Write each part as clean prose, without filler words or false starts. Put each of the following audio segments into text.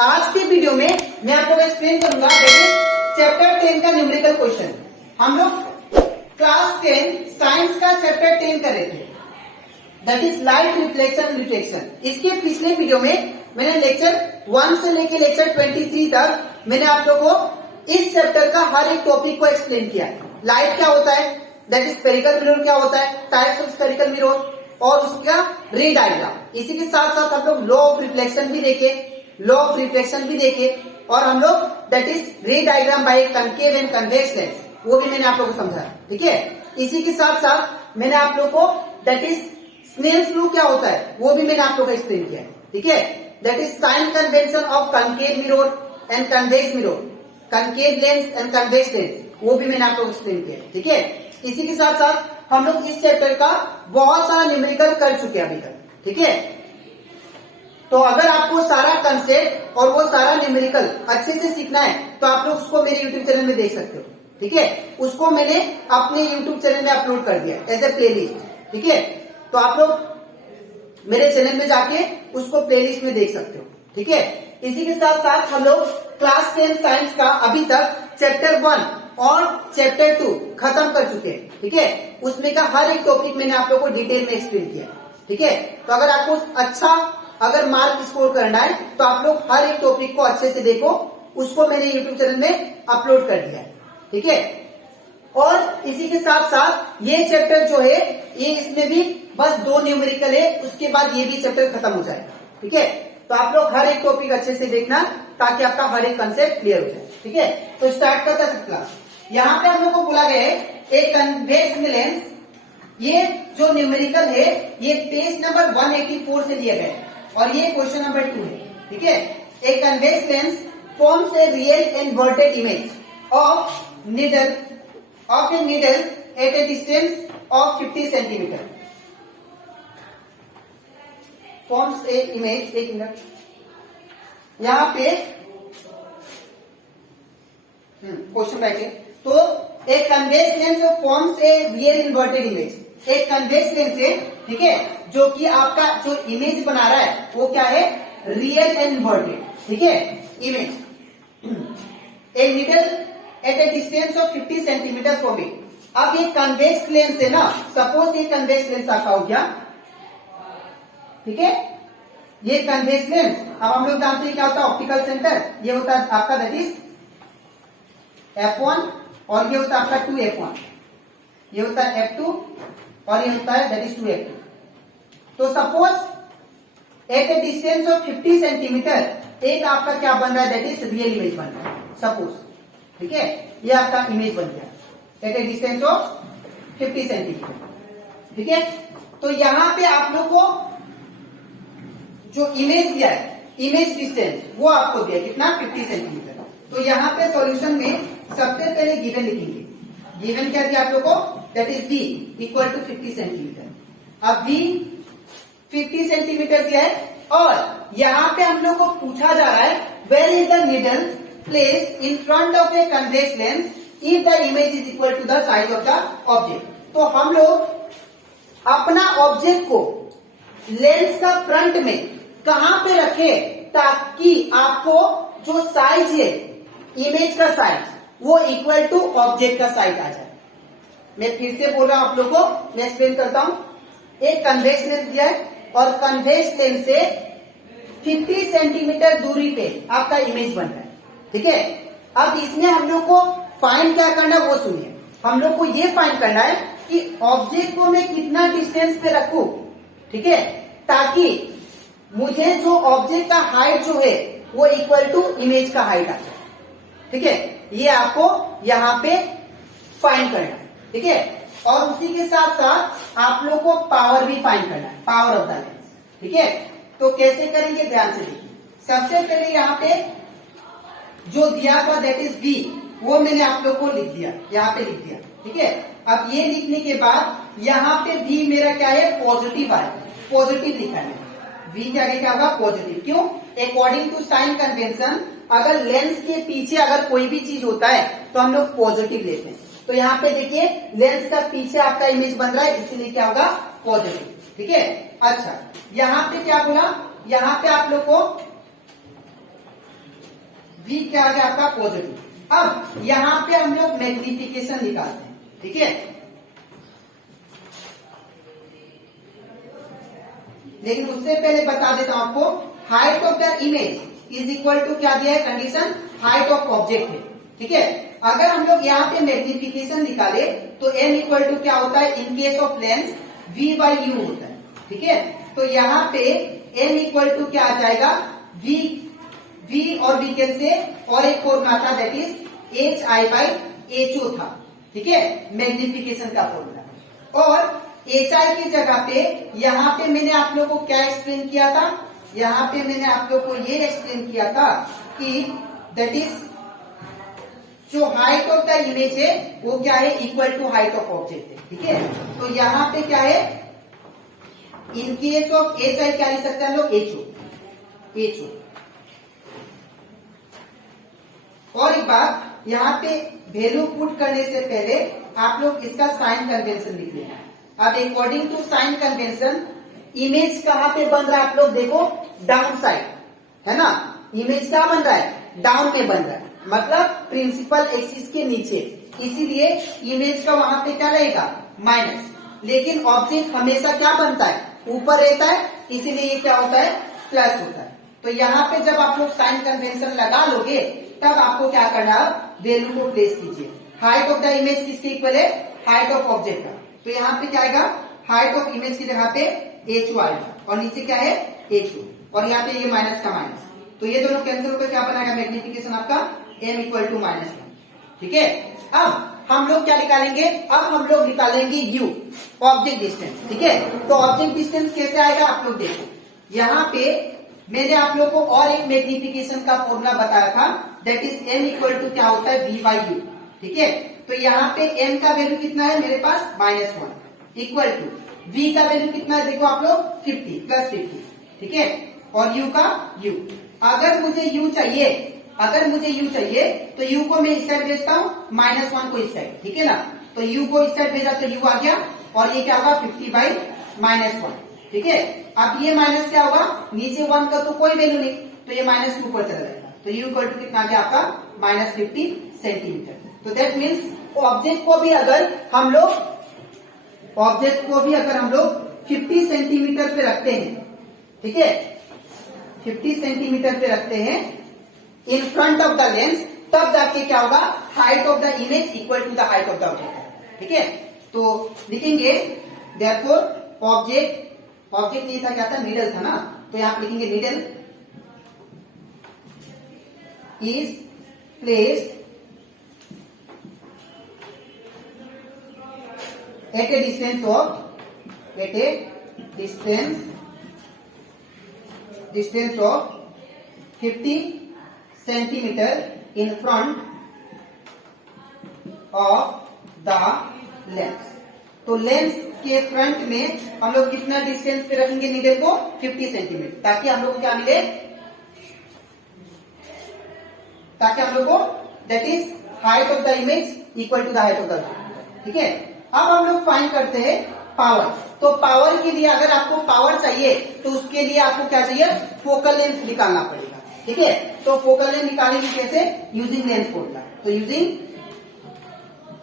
आज के वीडियो में मैं आपको एक्सप्लेन करूंगा चैप्टर 10 का न्यूमेरिकल क्वेश्चन। हम लोग क्लास 10 साइंस का चैप्टर 10 कर रहे थे, that is light reflection reflection. इसके पिछले वीडियो में मैंने लेक्चर 1 से लेके लेक्चर 23 तक मैंने आप लोगों को इस चैप्टर का हर एक टॉपिक को एक्सप्लेन किया। लाइट क्या होता है, दैट इज स्फेरिकल मिरर क्या होता है, टाइप्स ऑफ स्फेरिकल मिरर और उसका रे डायग्राम। इसी के साथ साथ हम लोग लॉ ऑफ रिफ्लेक्शन भी देखे, लॉ ऑफ रिफ्लेक्शन भी देखे और हम लोग that is ray diagram by concave and convex lens, वो भी मैंने आप लोगों को समझाया। ठीक है, इसी के साथ साथ मैंने आप लोगों को दैट इज स्नेल्स लॉ क्या होता है वो भी मैंने आप लोगों को एक्सप्लेन किया। ठीक है, that is sine convention of concave mirror and convex mirror, concave lens and convex lens, वो भी मैंने आप लोगों को एक्सप्लेन किया। ठीक है, इसी के साथ साथ हम लोग इस चैप्टर का बहुत सारा न्यूमेरिकल कर चुके हैं अभी तक। ठीक है, तो अगर आपको सारा कंसेप्ट और वो सारा न्यूमेरिकल अच्छे से सीखना है तो आप लोग उसको मेरे यूट्यूब चैनल में देख सकते हो। ठीक है, उसको मैंने अपने यूट्यूब चैनल में अपलोड कर दिया एज ए प्लेलिस्ट। ठीक है, तो आप लोग मेरे चैनल में जाके उसको प्लेलिस्ट में देख सकते हो। ठीक है, इसी के साथ साथ हम लोग क्लास 10 साइंस का अभी तक चैप्टर 1 और चैप्टर 2 खत्म कर चुके हैं। ठीक है, उसमें का हर एक टॉपिक मैंने आप लोगों को डिटेल में एक्सप्लेन किया। ठीक है, तो अगर आपको अच्छा अगर मार्क स्कोर करना है तो आप लोग हर एक टॉपिक को अच्छे से देखो, उसको मैंने यूट्यूब चैनल में अपलोड कर दिया है। ठीक है, और इसी के साथ साथ ये चैप्टर जो है ये इसमें भी बस 2 न्यूमेरिकल है, उसके बाद ये भी चैप्टर खत्म हो जाएगा। ठीक है, तो आप लोग हर एक टॉपिक अच्छे से देखना ताकि आपका हर एक कंसेप्ट क्लियर हो जाए। ठीक है, तो स्टार्ट करता है क्लास। यहाँ पे हम लोग को बोला गया है एक कन्वेक्स लेंस, ये जो न्यूमेरिकल है ये पेज नंबर 184 से लिया गया है और ये क्वेश्चन नंबर 2 है। ठीक है, एक convex lens forms a real inverted image of a needle at a distance of 50 centimetre. Forms a image, एक मिनट, यहाँ पे क्वेश्चन बैठे तो एक convex lens forms a real inverted image. एक कन्वेक्स लेंस है, ठीक है, जो कि आपका जो इमेज बना रहा है वो क्या है, रियल एंड इन्वर्टेड। ठीक है, image a needle at a distance of 50 centimetre from it. अब ये कन्वेक्स लेंस है ना, सपोज ये कन्वेक्स लेंस आपका हो गया। ठीक है, ये कन्वेक्स लेंस, अब हम लोग जानते हैं क्या होता है ऑप्टिकल सेंटर, ये होता है आपका दैट इज F1 और ये होता है आपका 2F1, ये होता है F2 और ये होता है दैट इज 2F2। तो suppose at a distance of 50 centimetre एक आपका क्या बन रहा है, दैट इज रियल इमेज बन रहा है सपोज। ठीक है, ये आपका इमेज बन गया at a distance of 50 centimetre. ठीक है, तो यहां पे आप लोग को जो इमेज दिया है, इमेज डिस्टेंस वो आपको दिया कितना, 50 सेंटीमीटर। तो यहाँ पे सॉल्यूशन में सबसे पहले गिवन लिखेंगे। गिवन क्या दिया आप लोग को, that is v equal to 50 centimetre. अब v 50 सेंटीमीटर दिया है और यहाँ पे हम लोग को पूछा जा रहा है where is the needle place in front of a convex lens if the image is equal to the size of the object. तो हम लोग अपना ऑब्जेक्ट को लेंस का फ्रंट में कहां पे रखे ताकि आपको जो साइज है इमेज का साइज वो इक्वल टू ऑब्जेक्ट का साइज आ जाए। मैं फिर से बोल रहा हूं आप लोगों को, मैं एक्सप्लेन करता हूं। एक कन्वेक्स लेंस दिया है और कन्वेक्स लेंस से 50 सेंटीमीटर दूरी पे आपका इमेज बन रहा है। ठीक है, अब इसमें हम लोग को फाइंड क्या करना है वो सुनिए। हम लोग को ये फाइंड करना है कि ऑब्जेक्ट को मैं कितना डिस्टेंस पे रखूं, ठीक है, ताकि मुझे जो ऑब्जेक्ट का हाइट जो है वो इक्वल टू इमेज का हाइट आ जाए। ठीक है, ये आपको यहां पे फाइंड करना है। ठीक है, और उसी के साथ साथ आप लोग को पावर भी फाइंड करना है, पावर ऑफ द लेंस। ठीक है, तो कैसे करेंगे ध्यान से देखिए। सबसे पहले यहाँ पे जो दिया था दैट इज v, वो मैंने आप लोग को लिख दिया, यहाँ पे लिख दिया। ठीक है, अब ये लिखने के बाद यहाँ पे v मेरा क्या है, पॉजिटिव आया, पॉजिटिव लिखा है। v के आगे क्या होगा, पॉजिटिव। क्यों, अकॉर्डिंग टू साइन कन्वेंशन अगर लेंस के पीछे अगर कोई भी चीज होता है तो हम लोग पॉजिटिव लेते हैं। तो यहाँ पे देखिए लेंस का पीछे आपका इमेज बन रहा है, इसलिए क्या होगा, पॉजिटिव। ठीक है, अच्छा यहाँ पे क्या बोला, यहाँ पे आप लोग को V क्या आ गया आपका पॉजिटिव। अब यहां पे हम लोग मैग्निफिकेशन निकालते हैं, ठीक है। लेकिन उससे पहले बता देता हूं आपको, height of the image is equal to क्या दिया है कंडीशन, हाइट ऑफ ऑब्जेक्ट है, ठीक है। अगर हम लोग यहाँ पे मैग्निफिकेशन निकाले तो m इक्वल टू क्या होता है, in case of lens v by you होता है, ठीक है। तो यहाँ पे m इक्वल टू क्या आ जाएगा, v और वी कैन से और एक फॉर्मूला था that is H I by H O था, ठीक है, मैग्निफिकेशन का फॉर्मूला। और एच आई की जगह पे यहाँ पे मैंने आप लोग को क्या एक्सप्लेन किया था, यहाँ पे मैंने आप लोग को ये एक्सप्लेन किया था कि दैट इज जो हाइट ऑफ द इमेज है वो क्या है, equal to height of object है, ठीक है। तो यहाँ पे क्या है, in case of H I क्या लिख सकते हैं हम लोग, एच ओ। और एक बात, यहाँ पे वैल्यू पुट करने से पहले आप लोग इसका साइन कन्वेंशन लिख लेना। अब according to sign convention image कहाँ पे बन रहा है, आप लोग देखो डाउन साइड है ना, इमेज कहाँ बन रहा है, डाउन में बन रहा है, मतलब प्रिंसिपल एक्सिस के नीचे, इसीलिए इमेज का वहां पे क्या रहेगा, माइनस। लेकिन ऑब्जेक्ट हमेशा क्या बनता है, ऊपर रहता है, इसीलिए ये क्या होता है, प्लस होता है। तो यहाँ पे जब आप लोग साइन कन्वेंशन लगा लोगे तब आपको क्या करना है, वैल्यू को प्लेस कीजिए। हाइट ऑफ द इमेज किसके इक्वल है, हाइट ऑफ ऑब्जेक्ट का। तो यहाँ पे क्या आएगा, हाइट ऑफ इमेज की जगह पे एच ओ आएगा और नीचे क्या है, एच ओ, और यहाँ पे ये माइनस का माइनस, तो ये दोनों कैंसिल होकर क्या बनाएगा, मैग्निफिकेशन आपका m इक्वल टू -1, ठीक है। अब हम लोग क्या निकालेंगे, अब हम लोग निकालेंगे u, ऑब्जेक्ट डिस्टेंस, ठीक है। तो ऑब्जेक्ट डिस्टेंस कैसे आएगा, आप लोग देखो, यहाँ पे मैंने आप लोग को और एक मैग्निफिकेशन का फॉर्मूला बताया था that is m equal to क्या होता है, v बाई यू, ठीक है। तो यहाँ पे m का वैल्यू कितना है मेरे पास, -1 इक्वल टू v का वैल्यू कितना है, देखो आप लोग 50 प्लस 50, ठीक है, और u का u। अगर मुझे u चाहिए तो u को मैं इस साइड भेजता हूँ, -1 को इस साइड, ठीक है ना। तो u को इस साइड भेजा तो u आ गया, और ये क्या होगा 50 बाई -1, ठीक है। अब ये माइनस क्या होगा, नीचे 1 का तो कोई वैल्यू नहीं, तो ये -2 ऊपर चला जाएगा, तो u इक्वल टू कितना आ गया आपका, -50 सेंटीमीटर। तो दैट मीन्स ऑब्जेक्ट को भी अगर हम लोग 50 सेंटीमीटर पे रखते हैं, ठीक है, 50 सेंटीमीटर पे रखते हैं in front of the lens, तब जाके क्या होगा, height of the image equal to the height of the object, ठीक है। तो लिखेंगे देयरफॉर ऑब्जेक्ट नहीं था, क्या था, नीडल था ना, तो यहां पे लिखेंगे needle is placed at a distance of 50 centimeter in front of the lens। तो लेंस के फ्रंट में हम लोग कितना डिस्टेंस पे रखेंगे नीडल को, 50 सेंटीमीटर, ताकि हम लोग को क्या मिले, ताकि हम लोग को that is height of the image equal to the height of the, ठीक है। अब हम लोग फाइंड करते हैं पावर। तो पावर के लिए, अगर आपको पावर चाहिए तो उसके लिए आपको क्या चाहिए, फोकल लेंथ निकालना पड़ेगा, ठीक है। तो फोकल लेंथ निकालेंगे कैसे, यूजिंग लेंस फॉर्मूला। तो यूजिंग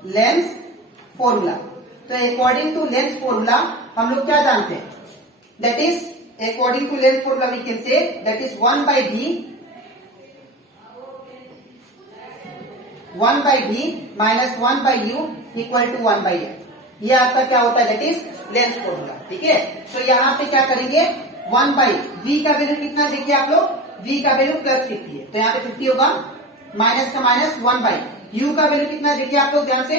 लेंस फॉर्मूला, तो अकॉर्डिंग टू लेंस फॉर्मूला हम लोग क्या जानते हैं, that is according to lens formula we can say that is 1 by v minus 1 by u equal to 1 by f। ये आपका क्या होता है, दैट इज लेंस फॉर्मूला, ठीक है। तो यहाँ पे क्या करेंगे, 1 बाई v का वैल्यू कितना देखिए आप लोग, v का वैल्यू +50 है, तो यहाँ पे 50 होगा, माइनस का माइनस 1 बाई u का वैल्यू कितना देखिए आप लोग ध्यान से,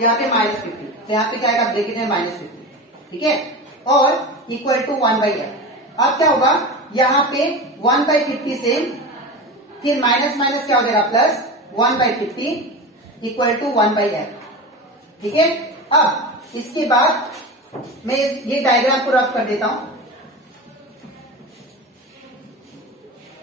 यहाँ पे -50, तो यहाँ पे क्या आएगा, ब्रैकेट में -50, ठीक है, और इक्वल टू 1 बाई f। अब क्या होगा, यहाँ पे 1 बाई 50 से फिर माइनस माइनस क्या हो जाएगा, plus 1 by 50 equal to 1 by f, ठीक है। अब इसके बाद मैं ये डायग्राम को रफ कर देता हूं।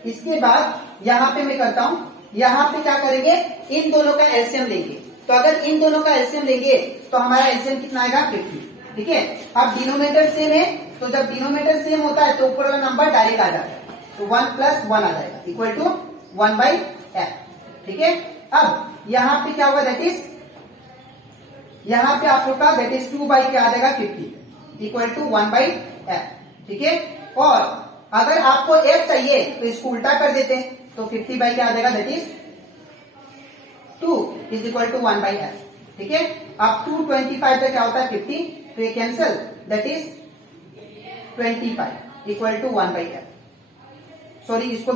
इसके बाद यहां पे मैं करता हूं, यहां पे क्या करेंगे, इन दोनों का एलसीएम लेंगे। तो अगर इन दोनों का एलसीएम लेंगे तो हमारा एलसीएम कितना आएगा, 50, ठीक है। अब डिनोमिनेटर सेम है, तो जब डिनोमिनेटर सेम होता है तो ऊपर वाला नंबर डायरेक्ट आ जाता है, तो 1 + 1 आ जाएगा इक्वल टू 1 बाई f। ठीक है। अब यहाँ पे क्या होगा, दैट इज यहाँ पे आप लोग का दैट इज 2 बाई क्या आ जाएगा 50 इक्वल टू 1 बाई एफ, ठीक है। और अगर आपको एफ चाहिए तो इसको उल्टा कर देते हैं, तो 50 बाई क्या आ जाएगा, that is 2 is equal to 1 by F, ठीक है। अब 225 पे क्या होता है 50, तो ये cancel, that is 25 equal to 1 by F. Sorry, इसको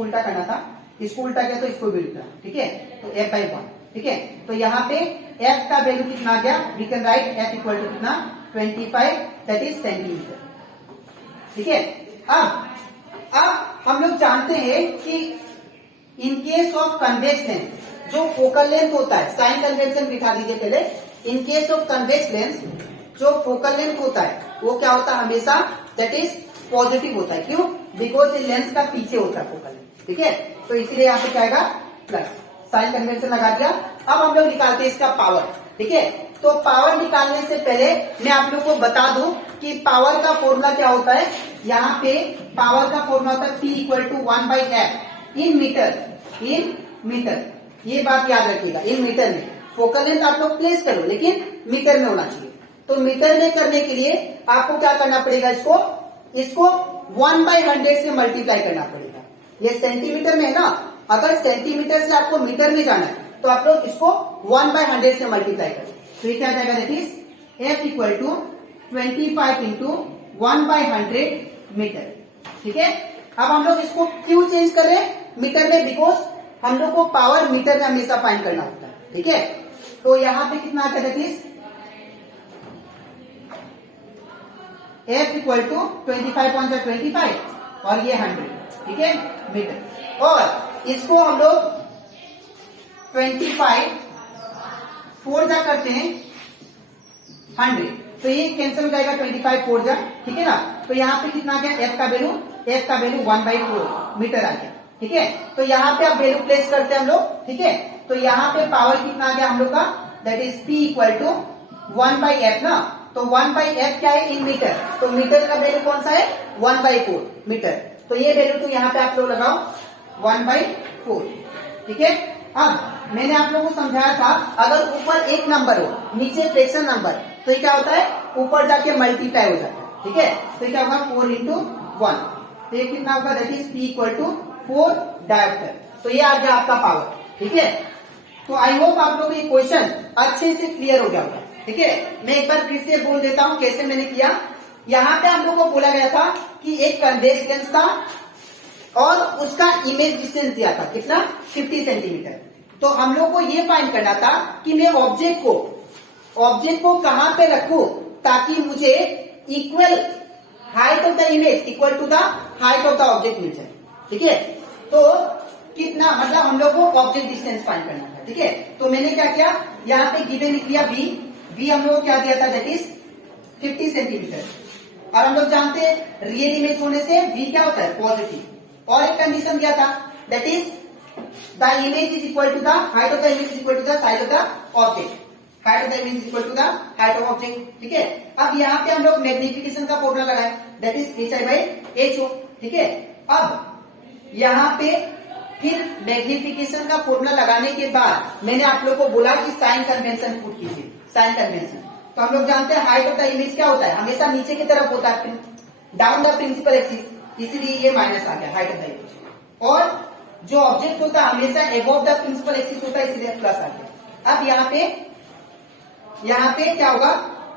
उल्टा करना था, इसको उल्टा किया तो इसको भी उल्टा, ठीक है। तो एफ बाई 1, ठीक है। तो यहाँ पे एफ का वैल्यू कितना आ गया, we can write F equal to कितना 25 दैट इज सेंटीमीटर, ठीक है। अब हम लोग जानते हैं कि इन केस ऑफ कन्वेक्स लेंस जो फोकल लेंथ होता है, साइन कन्वेंशन बिठा दीजिए पहले। इन केस ऑफ कन्वेक्स लेंस जो फोकल लेंथ होता है वो क्या होता है, हमेशा दैट इज पॉजिटिव होता है। क्यों? बिकॉज ये लेंस का पीछे होता है फोकल लेंथ, ठीक है। तो इसीलिए यहाँ पे क्या आएगा प्लस, साइन कन्वेंशन लगा दिया। अब हम लोग निकालते हैं इसका पावर, ठीक है। तो पावर निकालने से पहले मैं आप लोग को बता दूं कि पावर का फॉर्मूला क्या होता है। यहाँ पे पावर का फॉर्मूला होता है P equal to 1 by F in metre. ये बात याद रखिएगा, इन मीटर में फोकल लेंथ आप लोग प्लेस करो लेकिन मीटर में होना चाहिए। तो मीटर में करने के लिए आपको क्या करना पड़ेगा, इसको 1 बाई 100 से मल्टीप्लाई करना पड़ेगा। ये सेंटीमीटर में है ना, अगर सेंटीमीटर से आपको मीटर में जाना है तो आप लोग इसको 1 बाई 100 से मल्टीप्लाई करें। तो ये क्या आ जाएगा, that is F equal to 25 into 1 by 100 metre, ठीक है। अब हम लोग इसको क्यों चेंज कर रहे हैं मीटर में, बिकॉज हम लोग को पावर मीटर में हमेशा फाइंड करना होता है, ठीक है। तो यहाँ पे कितना आता है, that is F equal to 25 और ये 100, ठीक है, मीटर। और इसको हम लोग 25 4 जा करते हैं 100, तो ये कैंसिल हो जाएगा 25 4 जा, ठीक है ना। तो यहाँ पे कितना आ गया, एफ का वैल्यू 1 बाई 4 मीटर आ गया, ठीक है। तो यहाँ पे आप वैल्यू प्लेस करते हैं हम लोग, ठीक है। तो यहाँ पे पावर कितना आ गया हम लोग का, that is P equal to 1 by F ना। तो 1 बाई एफ क्या है, इन मीटर। तो मीटर का वैल्यू कौन सा है, 1 बाई 4 मीटर। तो ये वैल्यू तो यहाँ पे आप लोग लगाओ 1 बाई 4, ठीक है। अब मैंने आप लोगों को समझाया था, अगर ऊपर एक नंबर हो नीचे फ्रैक्शन नंबर, तो ये क्या होता है, ऊपर जाके मल्टीप्लाई हो जाता है, ठीक है। तो क्या होगा 4 इंटू 1, तो ये कितना होगा, that is P equal to 4 dioptre. तो ये आ गया आपका पावर, ठीक है। तो आई होप आप लोग ये क्वेश्चन अच्छे से क्लियर हो गया होगा, ठीक है। मैं एक बार फिर से बोल देता हूं कैसे मैंने किया। यहाँ पे हम लोग को बोला गया था कि एक कन्वेक्स लेंस था और उसका इमेज डिस्टेंस दिया था कितना, 50 सेंटीमीटर। तो हम लोग को ये फाइंड करना था कि मैं ऑब्जेक्ट को कहां पे रखूं ताकि मुझे equal height of the image equal to the height of the object मिल जाए, ठीक है। तो कितना, मतलब हम लोग को ऑब्जेक्ट डिस्टेंस फाइंड करना था, ठीक है। तो मैंने क्या किया, यहाँ पे गिवन लिख दिया v हम लोग को क्या दिया था, दैट इज 50 सेंटीमीटर। और हम लोग जानते हैं रियल इमेज होने से v क्या होता है, पॉजिटिव। और एक कंडीशन दिया था, that is the image is equal to the height of the image is equal to the size of the object, height of the image is equal to the height of object, ठीक है। अब यहाँ पे हम लोग magnification का formula लगाए, that is HI by HO, ठीक है। अब यहाँ पे फिर मैग्निफिकेशन का फॉर्मूला लगाने के बाद मैंने आप लोग को बोला कि साइन कन्वेंशन पुट कीजिए, साइन कन्वेंशन। तो हम लोग जानते हैं हाइट ऑफ द इमेज क्या होता है, हमेशा नीचे की तरफ होता है, डाउन द प्रिंसिपल एक्सिस, इसलिए ये माइनस आ गया हाइट ऑफ द इमेज। और जो ऑब्जेक्ट होता है हमेशा एबव द प्रिंसिपल एक्सिस होता है, इसलिए प्लस आ गया। अब यहाँ पे क्या होगा,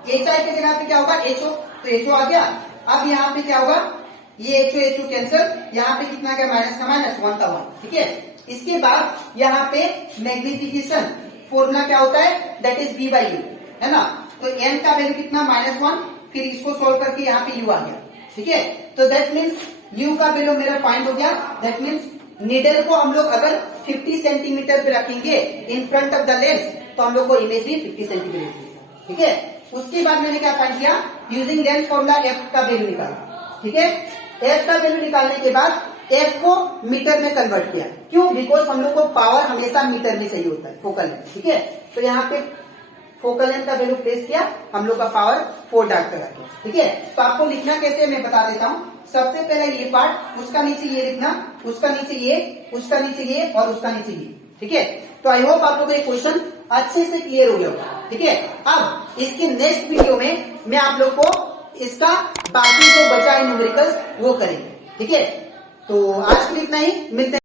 HI की जगह पे क्या होगा HO, तो HO आ गया। अब यहाँ पे क्या होगा, ये HO कैंसिल, यहाँ पे कितना गया, माइनस का माइनस, 1 का 1, ठीक है। इसके बाद यहाँ पे मैग्निफिकेशन फॉर्मूला क्या होता है, that is V by U, है ना। तो n का वैल्यू कितना, -1, फिर इसको सोल्व करके यहाँ पे U आ गया, ठीक है। तो दैट मीन्स U का वैल्यू मेरा फाइंड हो गया। दैट मीन्स नीडल को हम लोग अगर 50 सेंटीमीटर पे रखेंगे इन फ्रंट ऑफ द लेंस, तो हम लोग को इमेज भी 50 सेंटीमीटर, ठीक है। उसके बाद मैंने क्या फाइंड किया, यूजिंग लेंस फॉर्मूला f का वैल्यू निकाला, ठीक है। f का वैल्यू निकालने के बाद f को मीटर में कन्वर्ट किया, क्यों, बिकॉज हम लोग को पावर हमेशा मीटर में चाहिए होता है, फोकल लेंथ, ठीक है। तो यहाँ पे फोकल लेंथ का वैल्यू प्लेस किया, हम लोग का पावर 4 डार्क कर रखा, ठीक है। तो आपको लिखना कैसे मैं बता देता हूँ। सबसे पहले ये पार्ट, उसका नीचे ये लिखना, उसका नीचे ये, उसका नीचे ये और उसका नीचे ये, ठीक है, तो आई होप आप लोगों को ये क्वेश्चन अच्छे से क्लियर हो गया होगा। ठीक है, अब इसके नेक्स्ट वीडियो में मैं आप लोग को इसका बाकी जो बचा है न्यूमेरिकल्स वो करेंगे। ठीक है, तो आज के लिए इतना ही, मिलते हैं।